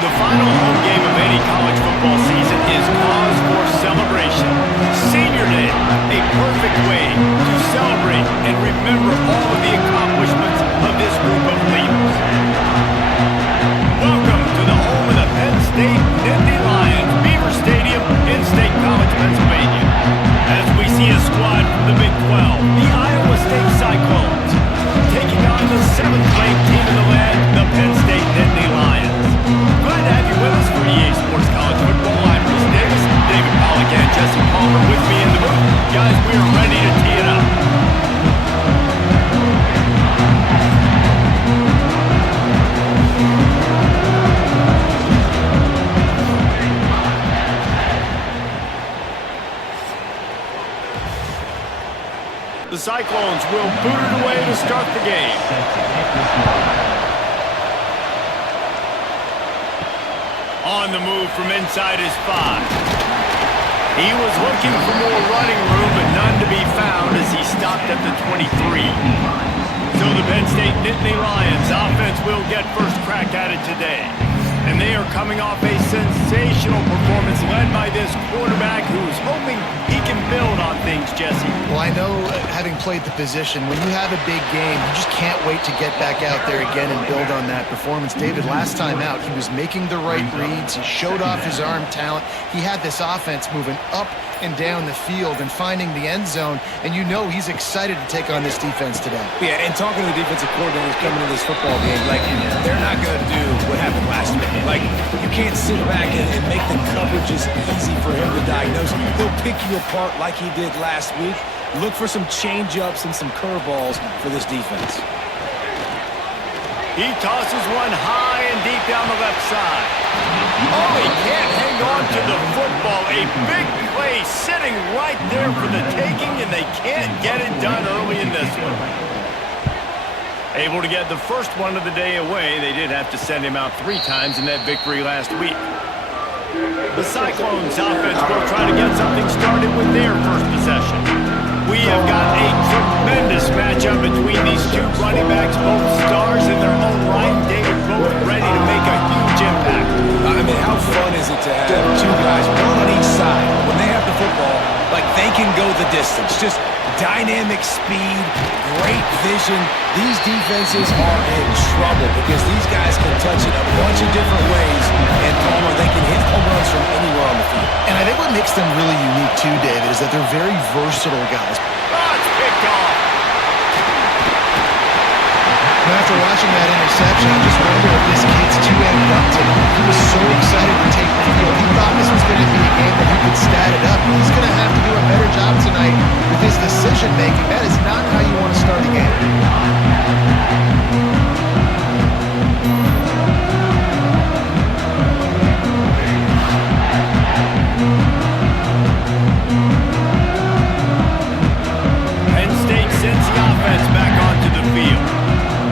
The final home game of any college football season is cause for celebration. Senior Day, a perfect way to celebrate and remember all of the accomplishments of this group of leaders. Welcome to the home of the Penn State Nittany Lions, Beaver Stadium in State College, Pennsylvania. As we see a squad from the Big 12, the Iowa State Cyclones, taking on the 7th-ranked team in the land, the Penn State Nittany Lions. Glad to have you with us for EA Sports College Football. I'm Bruce Davis, David Pollack, and Jesse Palmer with me in the booth. Guys, we are ready to tee it up. The Cyclones will boot it away to start the game. On the move from inside his 5. He was looking for more running room, but none to be found as he stopped at the 23. So the Penn State Nittany Lions offense will get first crack at it today. And they are coming off a sensational performance led by this quarterback who's hoping he can build on things, Jesse. Well, I know, having played the position, when you have a big game, you just can't wait to get back out there again and build on that performance. David, last time out, he was making the right reads. He showed off his arm talent. He had this offense moving up and down the field and finding the end zone, and you know he's excited to take on this defense today. Yeah, and talking to the defensive coordinators coming into this football game, like, they're not going to do what happened last week. Like, you can't sit back and make the coverages easy for him to diagnose. He'll pick you apart like he did last week. Look for some change-ups and some curveballs for this defense. He tosses one high and deep down the left side. Oh, he can't hang on to the football. A big play sitting right there for the taking, and they can't get it done early in this one. Able to get the first one of the day away. They did have to send him out 3 times in that victory last week. The Cyclones offense will try to get something started with their first possession. We have got a tremendous matchup between these two running backs, both stars in their own right. David, both ready to make a huge impact. I mean, how fun is it to have 2 guys, one on each side, when they have the football, like they can go the distance. Just dynamic speed, great vision. These defenses are in trouble because these guys can touch it a bunch of different ways, and Palmer, they can hit home runs from anywhere on the field. And I think what makes them really unique too, David, is that they're very versatile guys. Oh, it's picked off. And after watching that interception, I just wonder if this kid's too amped up tonight. He was so excited to take the field. He thought this was going to be a game that he could stat it up. He's going to have to do a better job tonight with his decision-making. That is not how you want to start a game. Penn State sends the offense back onto the field.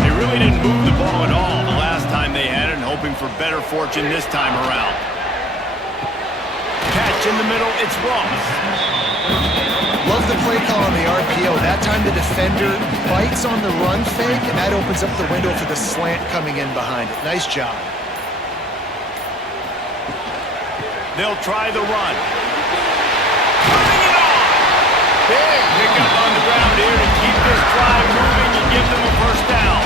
They really didn't move the ball at all the last time they had it, hoping for better fortune this time around. Catch in the middle, it's Ross. Love the play call on the RPO. That time the defender bites on the run fake, and that opens up the window for the slant coming in behind it. Nice job. They'll try the run. Putting it on! Big pickup on the ground here to keep this drive moving and give them a first down.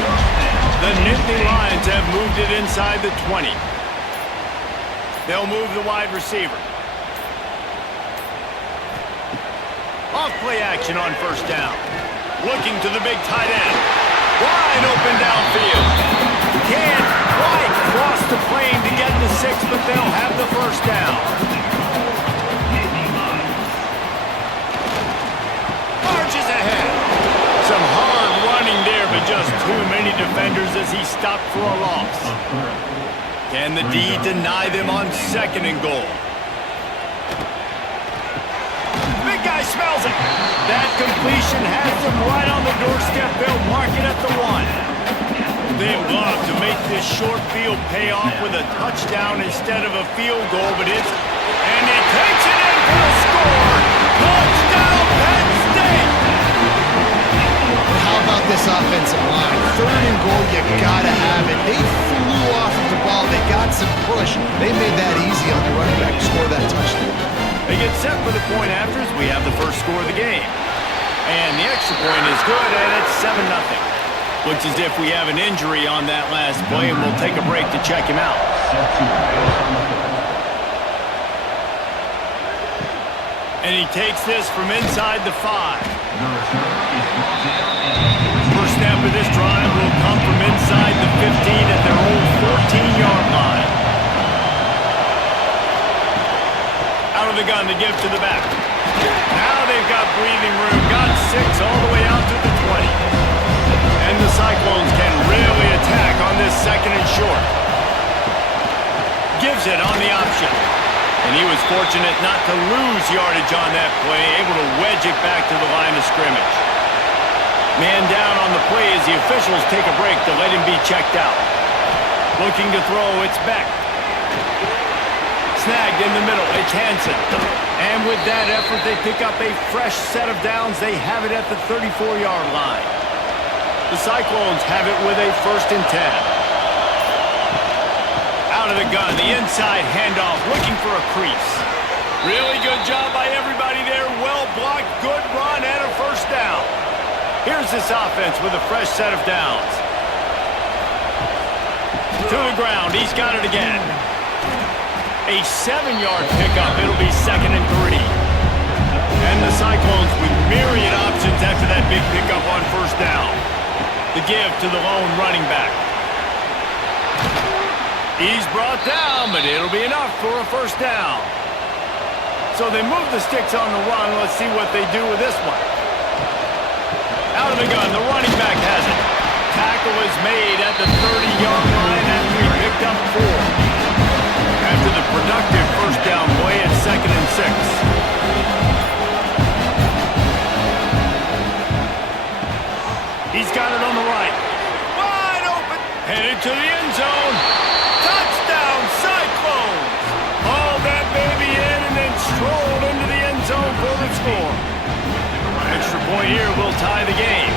The Nittany Lions have moved it inside the 20. They'll move the wide receiver. Off play action on first down. Looking to the big tight end. Wide open downfield. Can't quite cross the plane to get the 6, but they'll have the first down. Marches ahead. Some hard running there, but just too many defenders as he stopped for a loss. Can the D deny them on 2nd and goal? Big guy smells it. That completion has them right on the doorstep. They'll mark it at the 1. They'd love to make this short field pay off with a touchdown instead of a field goal, but it's... And he takes it in for a score! Touchdown, Penn State! How about this offensive line? 3rd and goal, you gotta have it. They flew off of the ball. They got some push. They made that easy on the running back to score that touchdown. They get set for the point afters. We have the first score of the game. And the extra point is good, and it's 7-0. Looks as if we have an injury on that last play, and we'll take a break to check him out. And he takes this from inside the 5. First snap of this drive will come from inside the 15 at their own 14-yard line. Out of the gun to give to the back. Now they've got breathing room. Got 6 all the way out to the 20. And the Cyclones can really attack on this second and short. Gives it on the option. And he was fortunate not to lose yardage on that play, able to wedge it back to the line of scrimmage. Man down on the play as the officials take a break to let him be checked out. Looking to throw, it's Beck. Snagged in the middle, it's Hansen. And with that effort, they pick up a fresh set of downs. They have it at the 34-yard line. The Cyclones have it with a 1st and 10. Out of the gun, the inside handoff, looking for a crease. Really good job by everybody there. Well blocked, good run, and a 1st down. Here's this offense with a fresh set of downs. To the ground, he's got it again. A 7-yard pickup, it'll be 2nd and 3. And the Cyclones with myriad options after that big pickup on 1st down. The give to the lone running back. He's brought down, but it'll be enough for a 1st down. So they move the sticks on the run. Let's see what they do with this one. Out of the gun, the running back has it. Tackle is made at the 30-yard line after he picked up 4. After the productive 1st down play, it's 2nd and 6. He's got it on the right. Wide open. Headed to the end zone. Touchdown, Cyclones! Haul that baby in and then stroll into the end zone for the score. Extra point here will tie the game.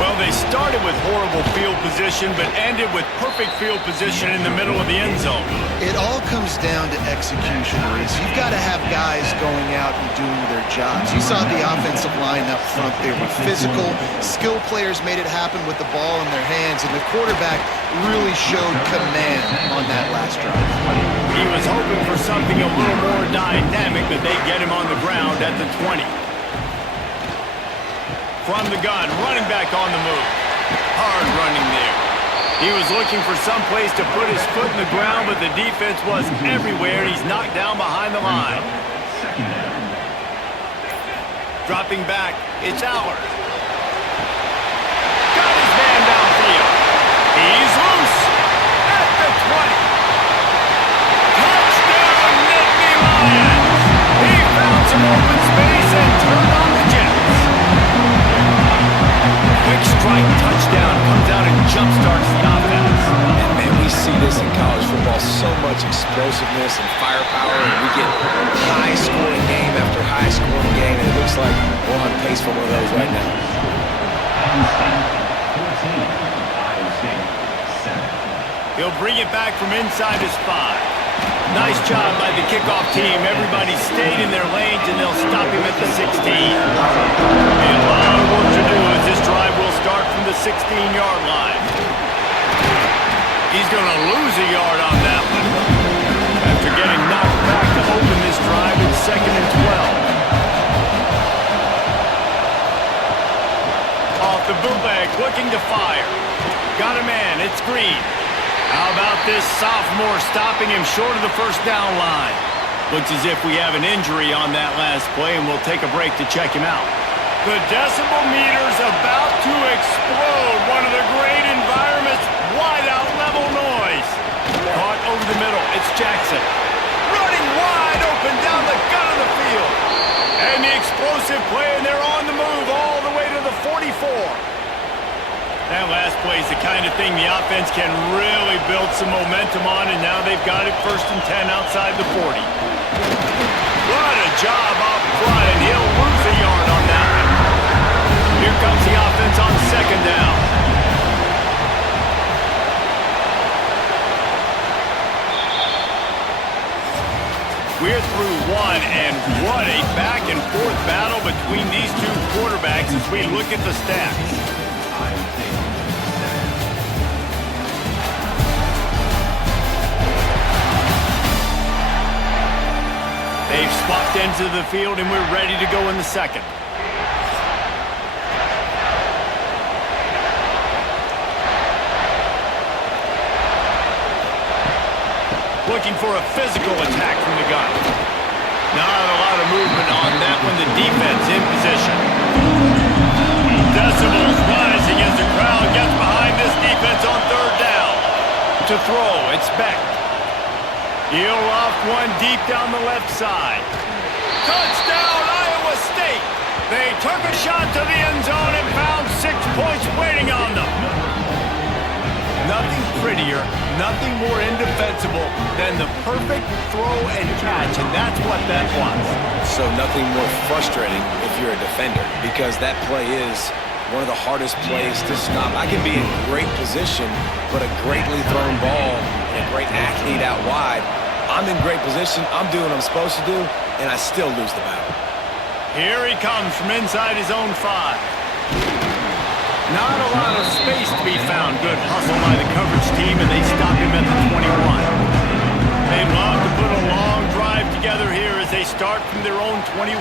Well, they started with horrible field position, but ended with perfect field position in the middle of the end zone. It all comes down to execution, Reese. You've got to have guys going out and doing their jobs. You saw the offensive line up front. They were physical. Skilled players made it happen with the ball in their hands, and the quarterback really showed command on that last drive. He was hoping for something a little more dynamic, but they get him on the ground at the 20. From the gun, running back on the move. Hard running there. He was looking for some place to put his foot in the ground, but the defense was everywhere. He's knocked down behind the line. Dropping back, it's Allard. Got his man downfield. He's loose at the 20. Touchdown, Nittany Lions. He found some open space and turned on the Jets. Quick strike touchdown comes out and jumpstarts the offense. And man, we see this in college football, so much explosiveness and firepower, and we get high-scoring game after high-scoring game, and it looks like we're on pace for one of those right now. He'll bring it back from inside his 5. Nice job by the kickoff team. Everybody stayed in their lanes, and they'll stop him at the 16. And a lot of work to do as this drive will start from the 16-yard line. He's going to lose a yard on that one. After getting knocked back to open this drive, it's 2nd and 12. Off the bootleg, looking to fire. Got a man, it's Green. How about this sophomore stopping him short of the 1st down line? Looks as if we have an injury on that last play, and we'll take a break to check him out. The decibel meter's about to explode. One of the great environments, wide out level noise. Caught over the middle, it's Jackson. Running wide open down the gut of the field. And the explosive play, and they're on the move all the way to the 44. That last play is the kind of thing the offense can really build some momentum on, and now they've got it 1st and 10 outside the 40. What a job up front, and he'll lose a yard on that one. Here comes the offense on 2nd down. We're through one, and what a back-and-forth battle between these two quarterbacks as we look at the stats. They've swapped ends of the field, and we're ready to go in the second. Looking for a physical attack from the gun. Not a lot of movement on that one. The defense in position. Decibels rising as the crowd gets behind this defense on third down. To throw, it's Beck. He'll off one deep down the left side. Touchdown, Iowa State! They took a shot to the end zone and found 6 points waiting on them. Nothing prettier, nothing more indefensible than the perfect throw and catch, and that's what that was. So nothing more frustrating if you're a defender, because that play is one of the hardest plays to stop. I can be in great position, but a greatly thrown ball and a great athlete out wide, I'm in great position, I'm doing what I'm supposed to do, and I still lose the battle. Here he comes from inside his own 5. Not a lot of space to be found. Good hustle by the coverage team, and they stop him at the 21. They'd love to put a long drive together here as they start from their own 21.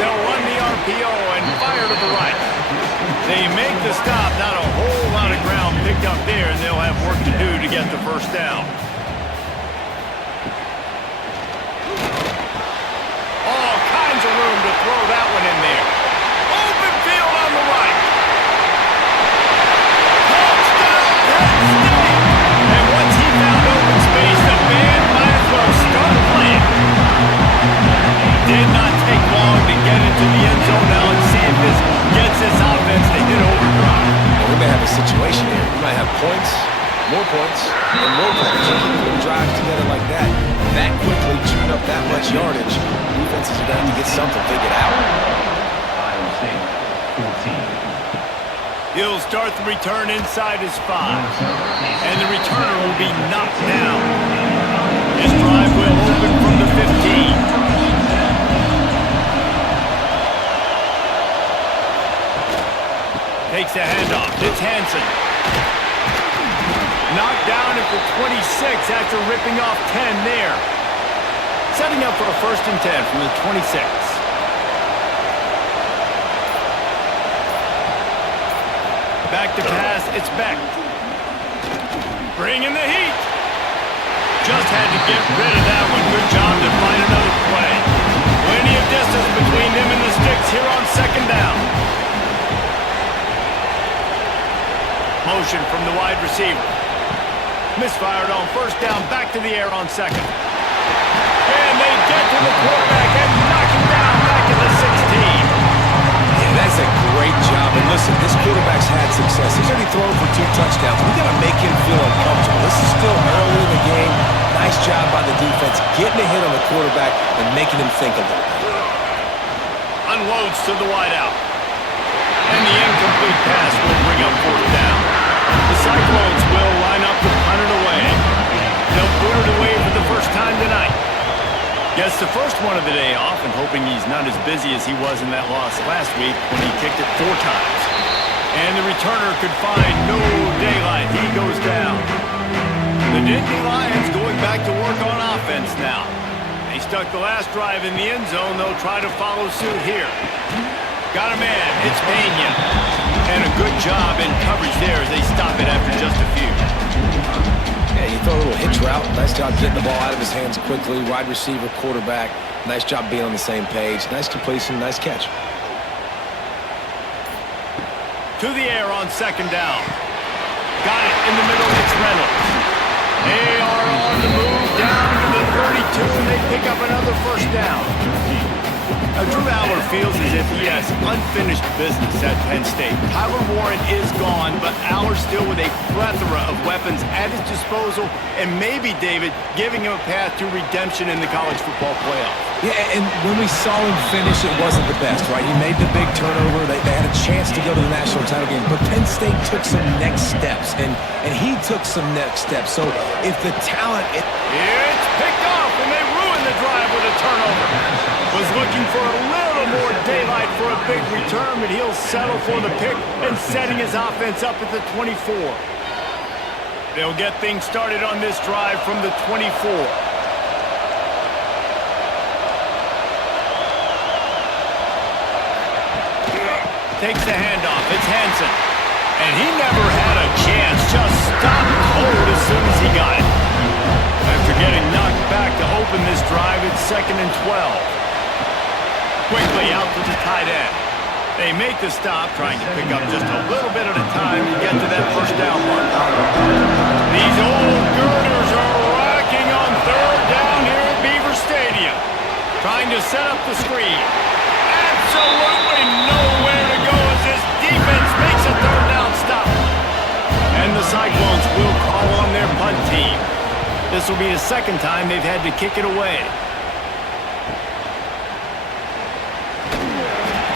They'll run the RPO and fire to the right. They make the stop. Not a whole lot of ground picked up there, and they'll have work to do to get the first down. All kinds of room to throw that one in there. Open field on the right. And once he found open space, the band might as well start playing. Did not take long to get into the end zone now and see if this gets this offense to hit overdrive. Well, we may have a situation here. We might have points, more points, and more points. You keep putting drives together like that quickly, chewing up that much yardage, defenses are going to have to get something figured out. He'll start the return inside his 5. And the returner will be knocked down. His drive will open from the 15. Takes the handoff. It's Hansen. Knocked down at the 26 after ripping off 10 there. Setting up for a 1st and 10 from the 26. Back to pass, it's Beck. Bringing the heat. Just had to get rid of that one. Good job to find another play. Plenty of distance between them and the sticks here on 2nd down. Motion from the wide receiver. Misfired on 1st down, back to the air on 2nd. And they get to the quarterback and knock him down back at the 16. That's a great job. And listen, this quarterback's had success. He's already thrown for 2 touchdowns. We got to make him feel uncomfortable. This is still early in the game. Nice job by the defense, getting a hit on the quarterback and making him think a little bit. Unloads to the wideout. And the incomplete pass will bring up 4th down. The Cyclones will line up to punt it away. They'll boot it away for the first time tonight. Gets the first one of the day off and hoping he's not as busy as he was in that loss last week when he kicked it 4 times. And the returner could find no daylight. He goes down. The Nittany Lions going back to work on offense now. They stuck the last drive in the end zone. They'll try to follow suit here. Got a man. It's Pena. And a good job in coverage there as they stop it after just a few. Yeah, you throw a little hitch route. Nice job getting the ball out of his hands quickly. Wide receiver, quarterback. Nice job being on the same page. Nice completion, nice catch. To the air on 2nd down. Got it in the middle. It's Reynolds. They are on the move down to the 32, and they pick up another 1st down. Drew Aller feels as if he has unfinished business at Penn State. Tyler Warren is gone, but Aller still with a plethora of weapons at his disposal, and maybe, David, giving him a path to redemption in the college football playoff. Yeah, and when we saw him finish, it wasn't the best, right? He made the big turnover. They had a chance to go to the national title game, but Penn State took some next steps, and he took some next steps. So if the talent... It's picked off, and they ruin ruin the drive with a turnover. Was looking for a little more daylight for a big return, but he'll settle for the pick and setting his offense up at the 24. They'll get things started on this drive from the 24. Takes the handoff. It's Hansen. And he never had a chance. Just stopped cold as soon as he got it. After getting knocked back to open this drive, it's 2nd and 12. Quickly out to the tight end. They make the stop, trying to pick up just a little bit at a time to get to that first down mark. These old girders are rocking on 3rd down here at Beaver Stadium. Trying to set up the screen. Absolutely nowhere to go as this defense makes a 3rd down stop. And the Cyclones will call on their punt team. This will be the 2nd time they've had to kick it away.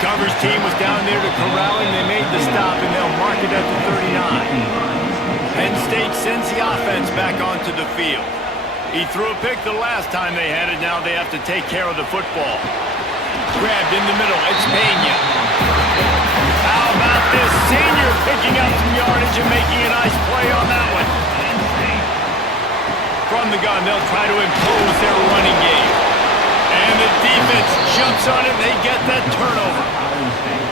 Coverage team was down there to corral him. They made the stop, and they'll mark it at the 39. Penn State sends the offense back onto the field. He threw a pick the last time they had it. Now they have to take care of the football. Grabbed in the middle. It's Pena. How about this senior picking up some yardage and making a nice play on that one? From the gun, they'll try to impose their running game. And the defense jumps on it. They get that turnover.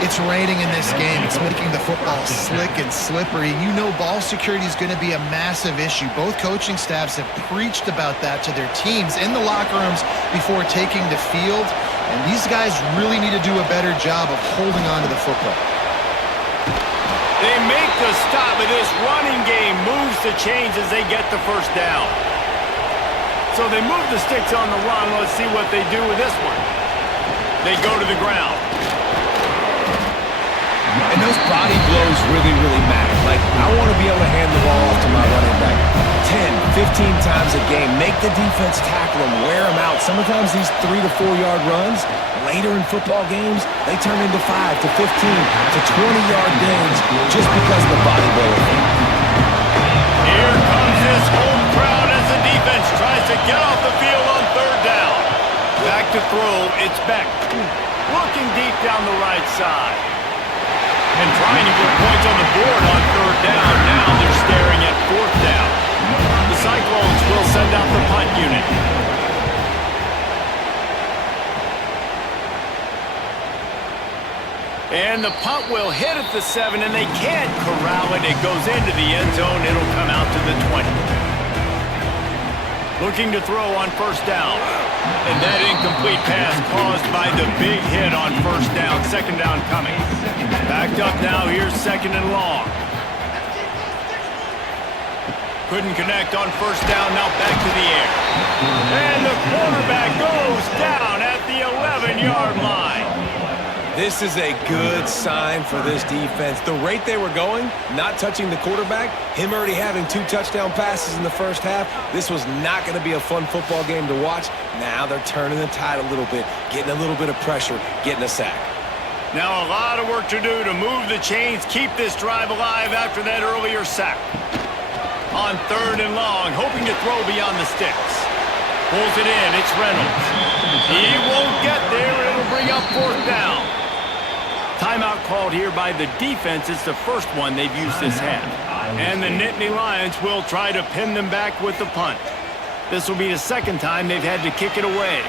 It's raining in this game. It's making the football slick and slippery. You know ball security is going to be a massive issue. Both coaching staffs have preached about that to their teams in the locker rooms before taking the field. And these guys really need to do a better job of holding on to the football. They make the stop, but this running game moves the chains as they get the first down. So they move the sticks on the run. Let's see what they do with this one. They go to the ground. And those body blows really, really matter. Like, I want to be able to hand the ball off to my running back 10, 15 times a game. Make the defense tackle them, wear them out. Sometimes these 3 to 4 yard runs, later in football games, they turn into 5 to 15 to 20 yard gains just because of the body blow. Here comes this home crowd as the defense tries to get off the field on 3rd down. Back to throw, it's Beck. Looking deep down the right side. And trying to get points on the board on 3rd down. Now they're staring at 4th down. The Cyclones will send out the punt unit. And the punt will hit at the 7, and they can't corral it. It goes into the end zone. It'll come out to the 20. Looking to throw on 1st down. And that incomplete pass caused by the big hit on 1st down. 2nd down coming. Backed up now. Here's 2nd and long. Couldn't connect on 1st down. Now back to the air. And the quarterback goes down at the 11-yard line. This is a good sign for this defense. The rate they were going, not touching the quarterback, him already having 2 touchdown passes in the first half, this was not going to be a fun football game to watch. Now they're turning the tide a little bit, getting a little bit of pressure, getting a sack. Now a lot of work to do to move the chains, keep this drive alive after that earlier sack. On 3rd and long, hoping to throw beyond the sticks. Pulls it in, it's Reynolds. He won't get there, it'll bring up 4th down. Timeout called here by the defense. It's the first one they've used this half. And the Nittany Lions will try to pin them back with the punt. This will be the 2nd time they've had to kick it away.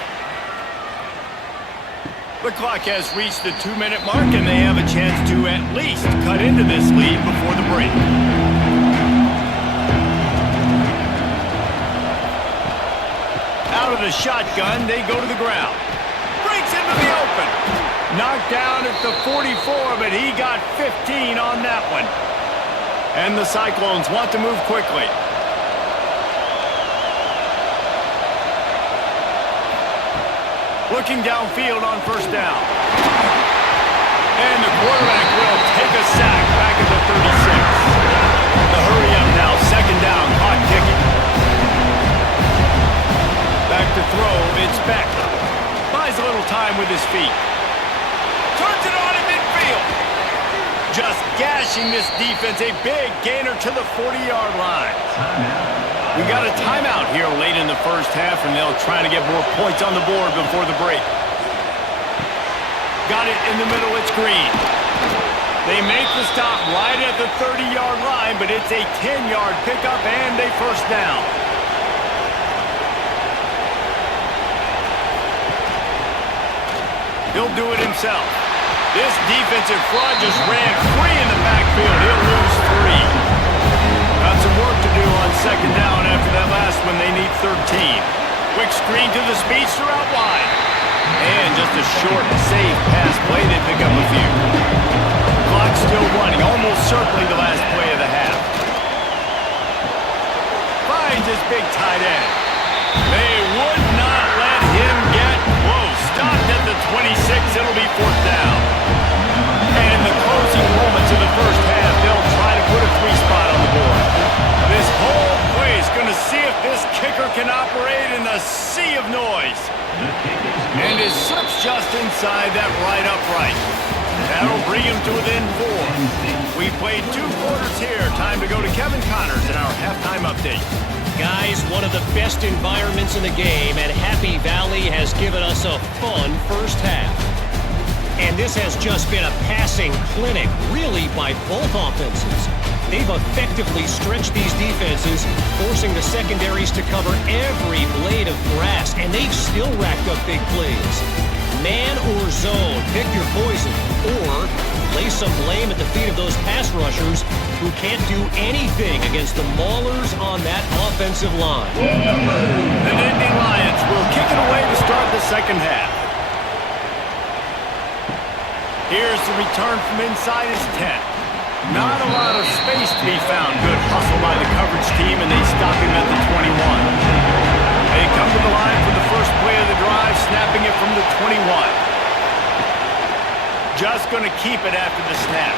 The clock has reached the 2-minute mark, and they have a chance to at least cut into this lead before the break. Out of the shotgun, they go to the ground. Breaks into the open. Knocked down at the 44, but he got 15 on that one. And the Cyclones want to move quickly. Looking downfield on 1st down. And the quarterback will take a sack back at the 36. The hurry up now, 2nd down, clock ticking. Back to throw, it's Beck. Buys a little time with his feet. Turns it on in midfield. Just gashing this defense. A big gainer to the 40-yard line. We got a timeout here late in the first half, and they'll try to get more points on the board before the break. Got it in the middle, it's Green. They make the stop right at the 30-yard line, but it's a 10-yard pickup and a first down. He'll do it himself. This defensive front just ran free in the backfield. He'll lose 3. Got some work to do on second down after that last one. They need 13. Quick screen to the speedster out wide. And just a short, safe pass play. They pick up a few. Clock still running. Almost certainly the last play of the half. Finds his big tight end. They would not let him get close. Stopped at the 26. It'll be fourth down. And in the closing moments of the first half, they'll try to put a 3-spot on the board. This whole play is going to see if this kicker can operate in a sea of noise. And is slips just inside that right upright. That'll bring him to within 4. We played 2 quarters here. Time to go to Kevin Connors in our halftime update. Guys, one of the best environments in the game, and Happy Valley has given us a fun first half. And this has just been a passing clinic, really, by both offenses. They've effectively stretched these defenses, forcing the secondaries to cover every blade of grass, and they've still racked up big plays. Man or zone, pick your poison, or lay some blame at the feet of those pass rushers who can't do anything against the maulers on that offensive line. The Nittany Lions will kick it away to start the second half. Here's the return from inside his 10. Not a lot of space to be found. Good hustle by the coverage team, and they stop him at the 21. They come to the line for the first play of the drive, snapping it from the 21. Just going to keep it after the snap.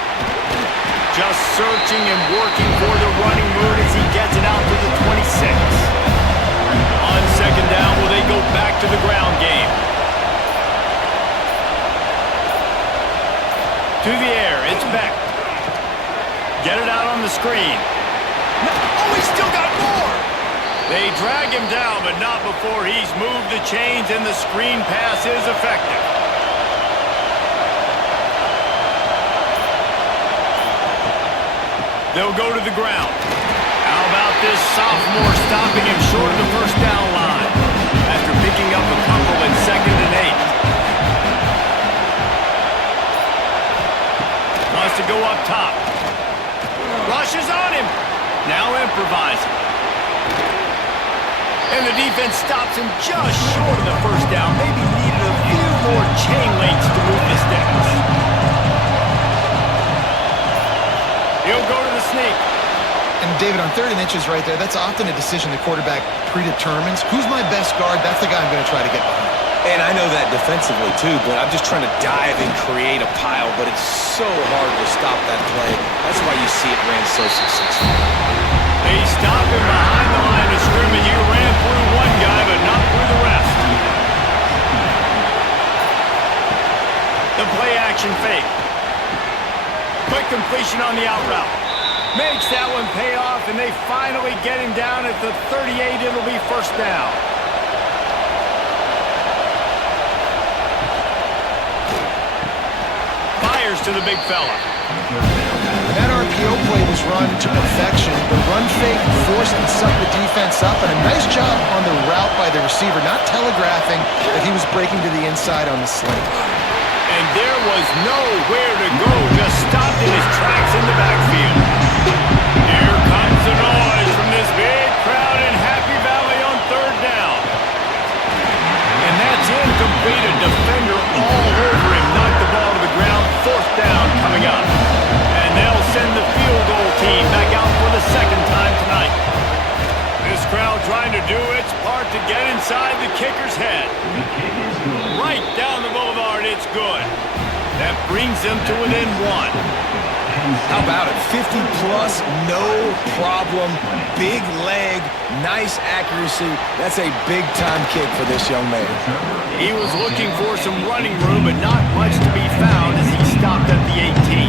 Just searching and working for the running move as he gets it out to the 26. On second down, will they go back to the ground game? To the air, it's Beck. Get it out on the screen. Oh, he's still got more! They drag him down, but not before he's moved the chains and the screen pass is effective. They'll go to the ground. How about this sophomore stopping him short of the first down line after picking up a couple in 2nd and 8. Wants to go up top. Rushes on him. Now improvising. And the defense stops him just short of the first down. Maybe needed a few more chain links to move the sticks. He'll go to the sneak. And David, on 3rd and inches right there, that's often a decision the quarterback predetermines. Who's my best guard? That's the guy I'm going to try to get behind. And I know that defensively, too, but I'm just trying to dive and create a pile, but it's so hard to stop that play. That's why you see it ran so successful. They stop him behind the line of scrimmage. He ran through one guy, but not through the rest. The play action fake. Quick completion on the out route. Makes that one pay off, and they finally get him down at the 38. It'll be first down. To the big fella. That RPO play was run to perfection. The run fake forced and sucked the defense up, and a nice job on the route by the receiver, not telegraphing that he was breaking to the inside on the sling. And there was nowhere to go, just stopped in his tracks in the backfield. Here comes the noise from this big crowd in Happy Valley on 3rd down. And that's incomplete. A defender all over him, knocked the ball to the ground. 4th down coming up. And they'll send the field goal team back out for the 2nd time tonight. This crowd trying to do its part to get inside the kicker's head. Right down the boulevard, it's good. That brings them to within 1. How about it? 50-plus, no problem. Big leg, nice accuracy. That's a big-time kick for this young man. He was looking for some running room, but not much to be found as he stopped at the 18.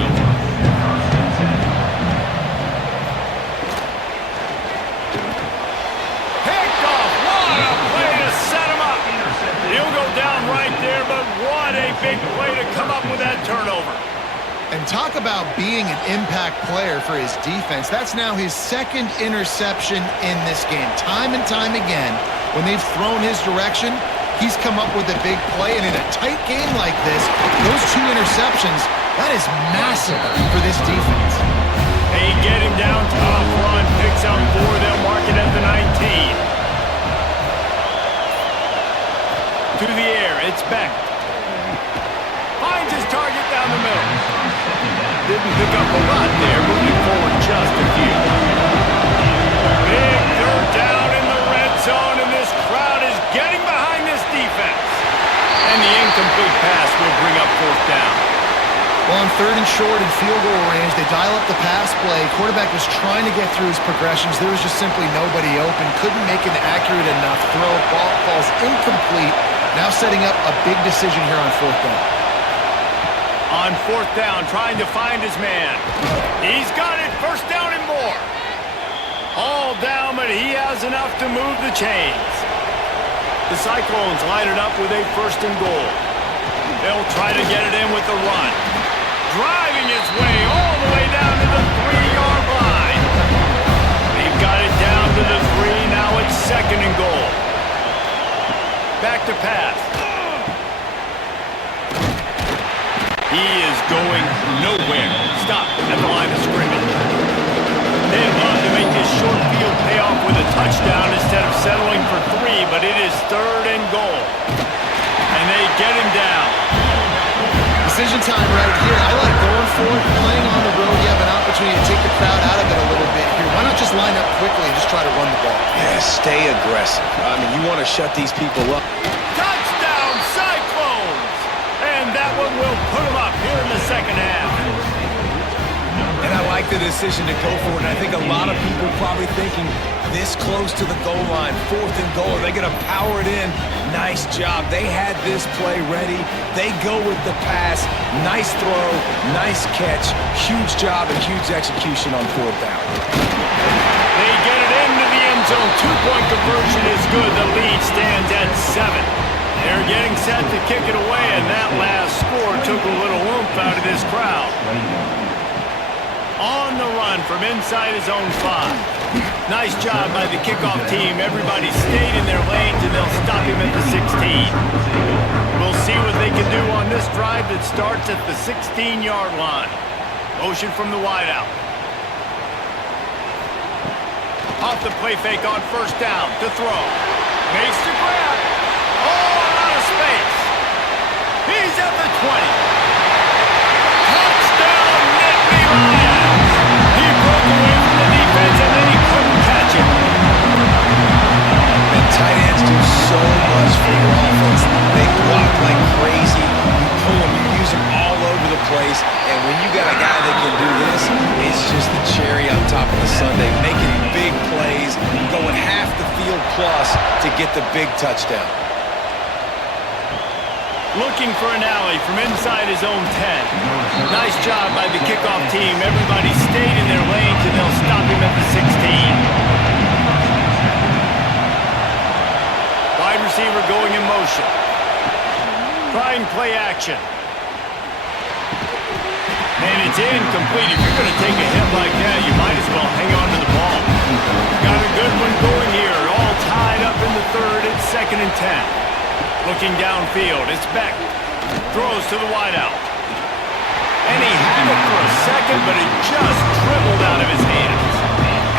talk about being an impact player for his defense. That's now his second interception in this game. Time and time again, when they've thrown his direction, he's come up with a big play. And in a tight game like this, those 2 interceptions, that is massive for this defense. They get him down top front, picks up 4, they'll mark it at the 19. Through the air, it's Beck. Finds his target down the middle. Didn't pick up a lot there, moving forward just a few. Big 3rd down in the red zone, and this crowd is getting behind this defense. And the incomplete pass will bring up 4th down. Well, on 3rd and short and field goal range, they dial up the pass play. Quarterback was trying to get through his progressions. There was just simply nobody open. Couldn't make an accurate enough throw. Ball falls incomplete. Now setting up a big decision here on 4th down. On 4th down, trying to find his man. He's got it, 1st down and more. All down, but he has enough to move the chains. The Cyclones line it up with a 1st and goal. They'll try to get it in with the run. Driving his way all the way down to the 3-yard line. They've got it down to the 3, now it's 2nd and goal. Back to pass. He is going nowhere. Stop at the line of scrimmage. They'd love to make this short field pay off with a touchdown instead of settling for 3, but it is 3rd and goal. And they get him down. Decision time right here. I like going for it. Playing on the road, you have an opportunity to take the crowd out of it a little bit here. Why not just line up quickly and just try to run the ball? Yeah, stay aggressive. I mean, you want to shut these people up. Touchdown, Cyclones! And that one will put them up here in the 2nd half. And I like the decision to go for it. And I think a lot of people probably thinking this close to the goal line, 4th and goal. Are they going to power it in? Nice job. They had this play ready. They go with the pass. Nice throw, nice catch. Huge job and huge execution on 4th down. They get it into the end zone. 2-point conversion is good. The lead stands at 7. They're getting set to kick it away, and that last score took a little oomph out of this crowd. On the run from inside his own 5. Nice job by the kickoff team. Everybody stayed in their lanes, and they'll stop him at the 16. We'll see what they can do on this drive that starts at the 16-yard line. Motion from the wideout. Off the play fake on 1st down to throw. Makes the grab. Oh, out of space. He's at the 20. Touchdown, Nittany Lions. He broke away from the defense and then he couldn't catch it. And tight ends do so much for your offense. They block like crazy. You pull them, you use them all over the place. And when you got a guy that can do this, it's just the cherry on top of the sundae. Making big plays, going half the field plus to get the big touchdown. Looking for an alley from inside his own 10. Nice job by the kickoff team. Everybody stayed in their lanes, and they'll stop him at the 16. Wide receiver going in motion. Trying play action. And it's incomplete. If you're going to take a hit like that, you might as well hang on to the ball. Got a good one going here. All tied up in the 3rd. It's 2nd and 10. Looking downfield, it's Beck. Throws to the wideout. And he had it for a second, but it just dribbled out of his hands.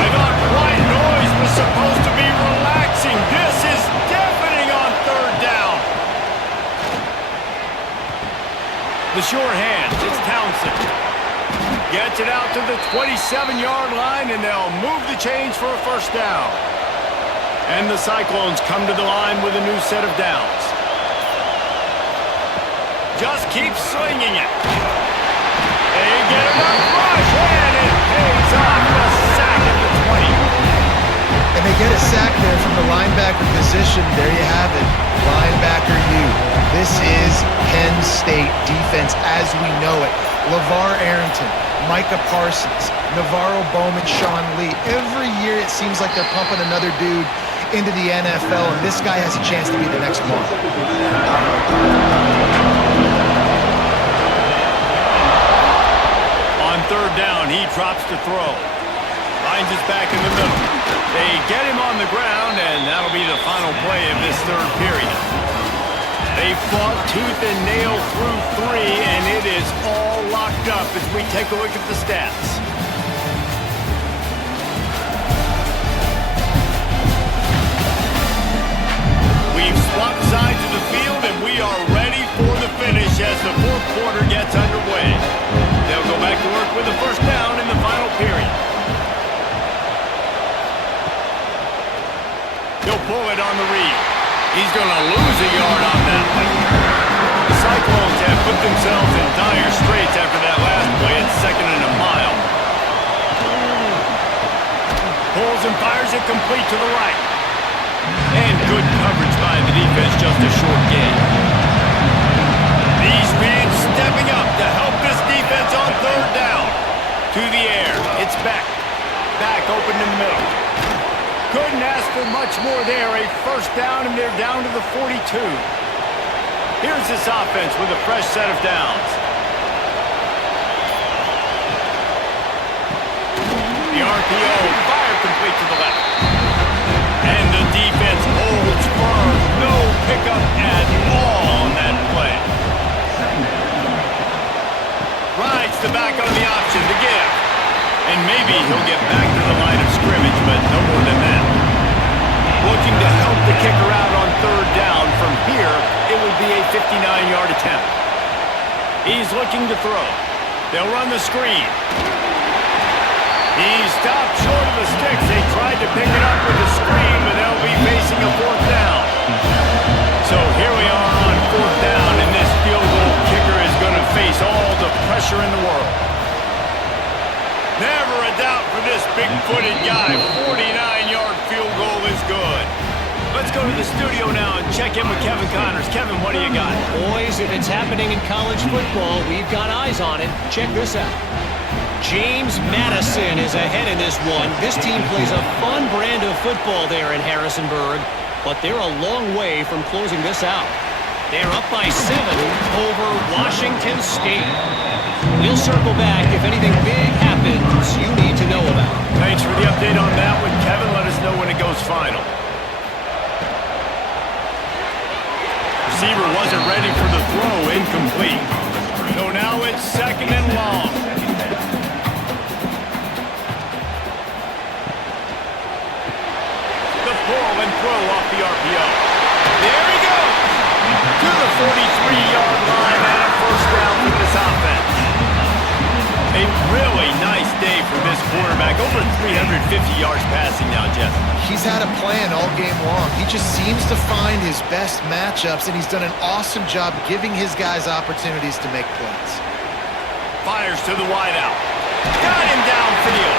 I thought white noise was supposed to be relaxing. This is deafening on 3rd down. The sure hands, it's Townsend. Gets it out to the 27-yard line, and they'll move the chains for a 1st down. And the Cyclones come to the line with a new set of downs. Just keep swinging it. They get enough rush, and it pays off the sack at the 20. And they get a sack there from the linebacker position. There you have it. Linebacker U. This is Penn State defense as we know it. LeVar Arrington, Micah Parsons, Navarro Bowman, Sean Lee. Every year it seems like they're pumping another dude into the NFL, and this guy has a chance to be the next one. third down, he drops to throw. Finds his back in the middle. They get him on the ground, and that'll be the final play of this third period. They fought tooth and nail through 3, and it is all locked up as we take a look at the stats. We've swapped sides of the field, and we are ready for the finish as the fourth quarter gets underway. They'll go back to work with the first down in the final period. He'll pull it on the read. He's going to lose a yard on that one. The Cyclones have put themselves in dire straits after that last play. It's 2nd and a mile. Pulls and fires it complete to the right. And good coverage by the defense, just a short gain. These fans stepping up to help this defense on third down. To the air. It's back. Back open in the middle. Couldn't ask for much more there. A first down, and they're down to the 42. Here's this offense with a fresh set of downs. The RPO, fire complete to the left. And the defense holds firm. No pickup at all on that play. Rides the back on the option to give. And maybe he'll get back to the line of scrimmage, but no more than that. Looking to help the kicker out on third down. From here, it would be a 59-yard attempt. He's looking to throw. They'll run the screen. He stopped short of the sticks. They tried to pick it up with the screen, but they'll be facing a fourth down. So here we are on fourth down, and this field goal kicker is going to face all the pressure in the world. Never a doubt for this big-footed guy. 49-yard field goal is good. Let's go to the studio now and check in with Kevin Connors. Kevin, what do you got? Boys, if it's happening in college football, we've got eyes on it. Check this out. James Madison is ahead in this one. This team plays a fun brand of football there in Harrisonburg, but they're a long way from closing this out. They're up by 7 over Washington State. We'll circle back if anything big happens you need to know about. Thanks for the update on that one, Kevin. Let us know when it goes final. Receiver wasn't ready for the throw, incomplete. So now it's 2nd and long. The pull and throw off the RPO. There he goes! To the 43-yard line and a first down for this offense. A really nice day for this quarterback. Over 350 yards passing now, Jeff. He's had a plan all game long. He just seems to find his best matchups, and he's done an awesome job giving his guys opportunities to make plays. Fires to the wideout. Got him downfield.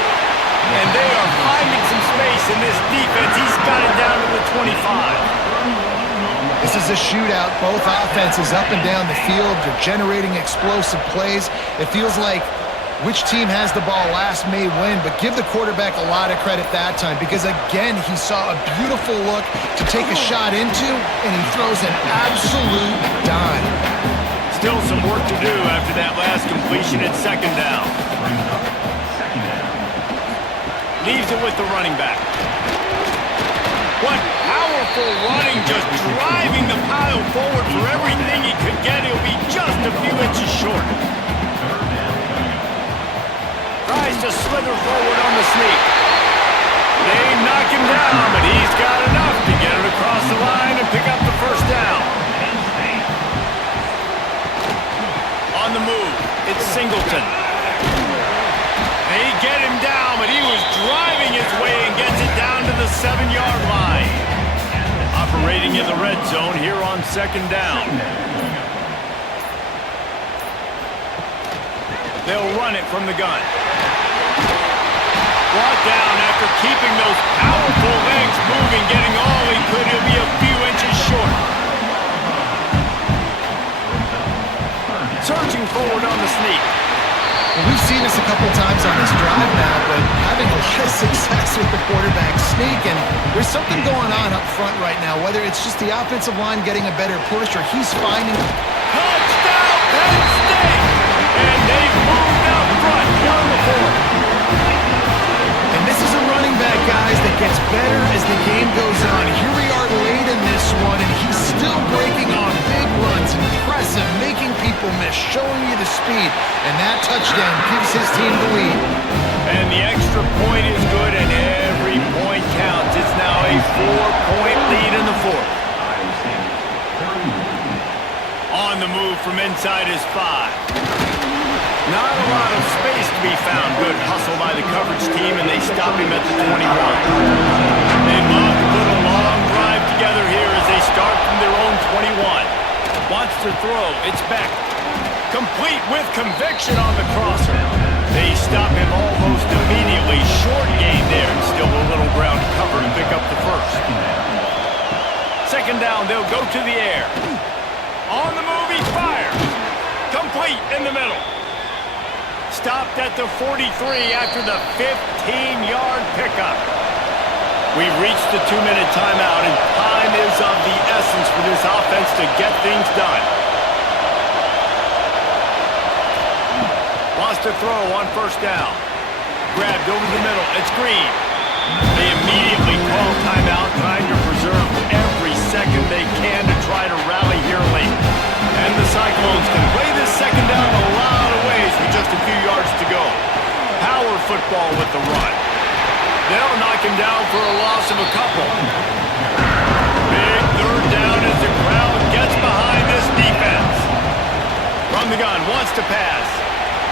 And they are finding some space in this defense. He's got it down to the 25. This is a shootout. Both offenses up and down the field. They're generating explosive plays. It feels like which team has the ball last may win, but give the quarterback a lot of credit that time because, again, he saw a beautiful look to take a shot into, and he throws an absolute dime. Still some work to do after that last completion at 2nd down. Leaves it with the running back. What powerful running, just driving the pile forward for everything he could get. He'll be just a few inches short. Tries to slither forward on the sneak. They knock him down, but he's got enough to get it across the line and pick up the first down. On the move, it's Singleton. They get him down, but he was driving his way and gets it down to the 7-yard line. Operating in the red zone here on 2nd down. They'll run it from the gun. Brought down after keeping those powerful legs moving, getting all he could. He'll be a few inches short. Surging forward on the sneak. Well, we've seen this a couple times on this drive now, but having a lot of success with the quarterback sneak, and there's something going on up front right now, whether it's just the offensive line getting a better push or he's finding... Touchdown, Penn State! And they've moved out front. here in the fourth. And this is a running back, guys, that gets better as the game goes on. Here we are late in this one, and he's still breaking on big runs. Impressive, making people miss, showing you the speed. And that touchdown gives his team the lead. And the extra point is good, and every point counts. It's now a 4-point lead in the fourth. On the move from inside his 5. Not a lot of space to be found. Good hustle by the coverage team, and they stop him at the 21. They'd love to put a long drive together here as they start from their own 21. Wants to throw. It's back. Complete with conviction on the crosser. They stop him almost immediately. Short gain there, and still a little ground to cover to pick up the first. Second down, they'll go to the air. On the move, he fires. Complete in the middle. Stopped at the 43 after the 15-yard pickup. We've reached the 2-minute timeout, and time is of the essence for this offense to get things done. Wants to throw on first down. Grabbed over the middle. It's Green. They immediately call timeout, trying to preserve every second they can to try to rally here late. And the Cyclones can play this second down a lot of ways with just a few yards to go. Power football with the run. They'll knock him down for a loss of a couple. Big third down as the crowd gets behind this defense. From the gun, wants to pass.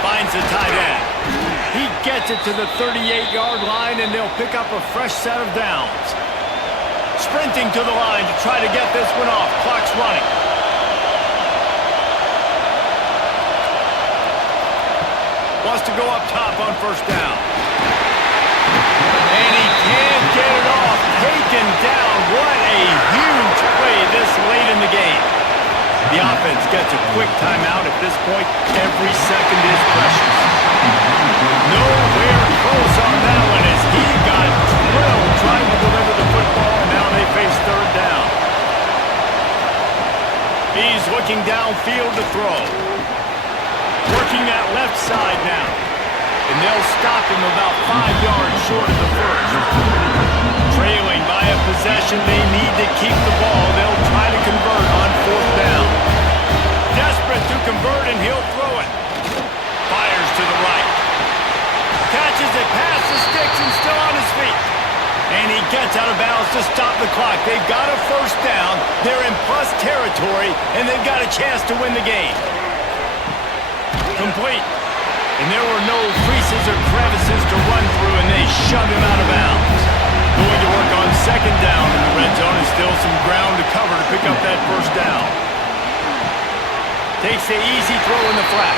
Finds the tight end. He gets it to the 38-yard line, and they'll pick up a fresh set of downs. Sprinting to the line to try to get this one off. Clock's running. Wants to go up top on first down. And he can't get it off. Taken down. What a huge play this late in the game. The offense gets a quick timeout at this point. Every second is precious. Nowhere close on that one as he got drilled trying to deliver the football, and now they face third down. He's looking downfield to throw. Working that left side now. And they'll stop him about 5 yards short of the first. Trailing by a possession, they need to keep the ball. They'll try to convert on fourth down. Desperate to convert, and he'll throw it. Fires to the right. Catches it past the sticks and still on his feet. And he gets out of bounds to stop the clock. They've got a first down. They're in plus territory, and they've got a chance to win the game. Complete. And there were no creases or crevices to run through, and they shove him out of bounds. Going to work on second down in the red zone, and still some ground to cover to pick up that first down. Takes the easy throw in the flat.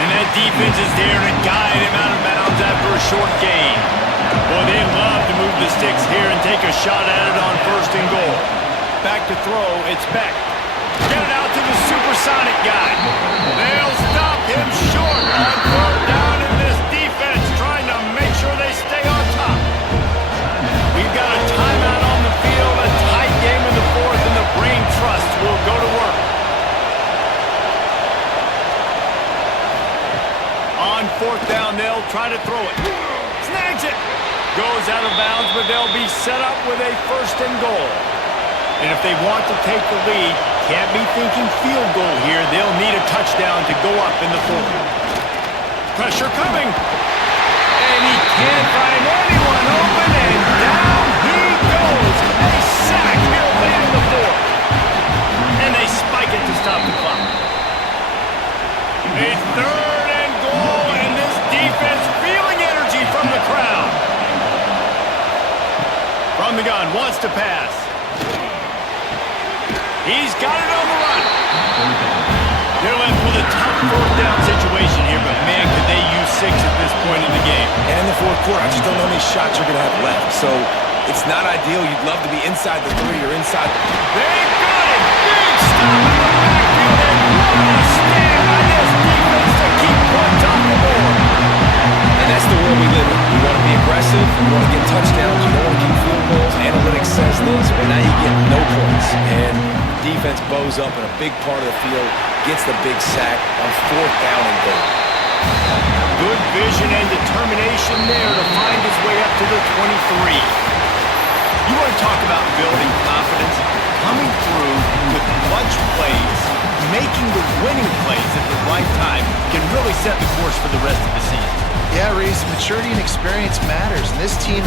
And that defense is there to guide him out of bounds after a short gain. Boy, they love to move the sticks here and take a shot at it on first and goal. Back to throw, it's Beck. Get it out to the supersonic guy. They'll stop him short on third down, in this defense trying to make sure they stay on top. We've got a timeout on the field, a tight game in the fourth, and the brain trust will go to work. On fourth down, they'll try to throw it. Snags it. Goes out of bounds, but they'll be set up with a first and goal. And if they want to take the lead, can't be thinking field goal here. They'll need a touchdown to go up in the fourth. Pressure coming. And he can't find anyone open, and down he goes. A sack here late in the fourth. And they spike it to stop the clock. A third and goal, and this defense feeling energy from the crowd. From the gun, wants to pass. He's got it on the run. They're left with a tough fourth down situation here, but man, could they use 6 at this point in the game. And in the fourth quarter, I just don't know how many shots you're going to have left. So it's not ideal. You'd love to be inside the 3 or inside. They got it. Big stop in the backfield, and what a stand by this defense to keep points off the board. And that's the world we live in. We want to be aggressive. We want to get touchdowns. You don't want to keep field goals. Analytics says this, but now you get no points. And defense bows up in a big part of the field, gets the big sack on fourth down and goal. Good vision and determination there to find his way up to the 23. You want to talk about building confidence? Coming through with clutch plays, making the winning plays at the right time can really set the course for the rest of the season. Yeah, Reese, maturity and experience matters, and this team